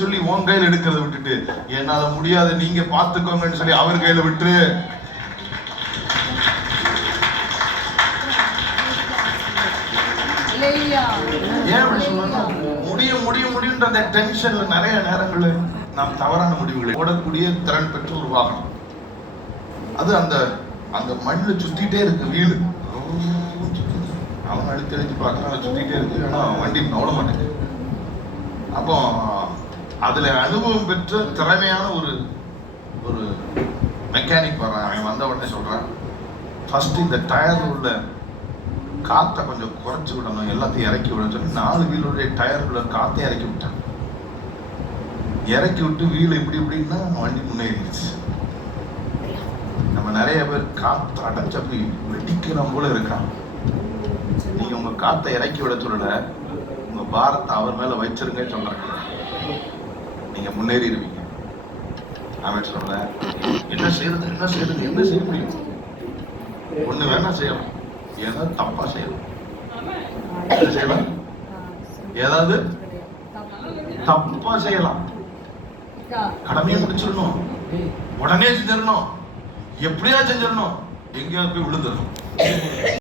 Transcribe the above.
சொல்லி உன் கையில எடுக்கிறத விட்டுட்டு என்னால முடியாது நீங்க பாத்துக்கோங்கன்னு சொல்லி அவர் கையில விட்டுரு. ஏன் முடியும்ன்ற அந்த டென்ஷன்ல நிறைய நேரங்கள்ல நாம் தவறான முடிவுகளை ஓடக்கூடிய திறன் பெற்ற ஒரு வாகனம். அது அந்த அந்த மண்ணில் சுத்திட்டே இருக்கு வீடு. அவன் அழுத்தி அழுத்தி பார்க்கறான், சுத்திட்டே இருக்கு. ஆனா வண்டி ஓட மாட்டேங்குது. அப்போ அதுல அனுபவம் பெற்ற திறமையான ஒரு ஒரு மெக்கானிக் வர்றான். அவன் வந்த உடனே சொல்றான், ஃபர்ஸ்ட் இந்த டயர் உள்ள காற்றை கொஞ்சம் குறைச்சி விடணும், எல்லாத்தையும் இறக்கி விடணும் சொல்லி 4 வீலுடைய டயருக்குள்ள காற்றை இறக்கி விட்டான். இறக்கி விட்டு வீல் இப்படி இப்படின்னா வண்டி முன்னேறிடுச்சு. நம்ம நிறைய பேர் காற்று அடைச்ச போய் வெடிக்கலாம் போல இருக்கான். நீங்க உங்க காற்றை இறக்கி விட சொல்லல, உங்க பாரத்தை அவர் மேல வச்சிருங்க சொல்றாங்க, நீங்க முன்னேறிடுவீங்க. அவன் சொல்ல என்ன செய்ய முடியும்? ஒண்ணு வேணா செய்யலாம், ஏதாவது தப்பா செய்யலாம். ஏதாவது தப்பா செய்யலாம், கடமையை முடிச்சிடணும், உடனே செஞ்சிடணும், எப்படியா செஞ்சிடணும், எங்கேயாவது போய் விழுந்துடணும்.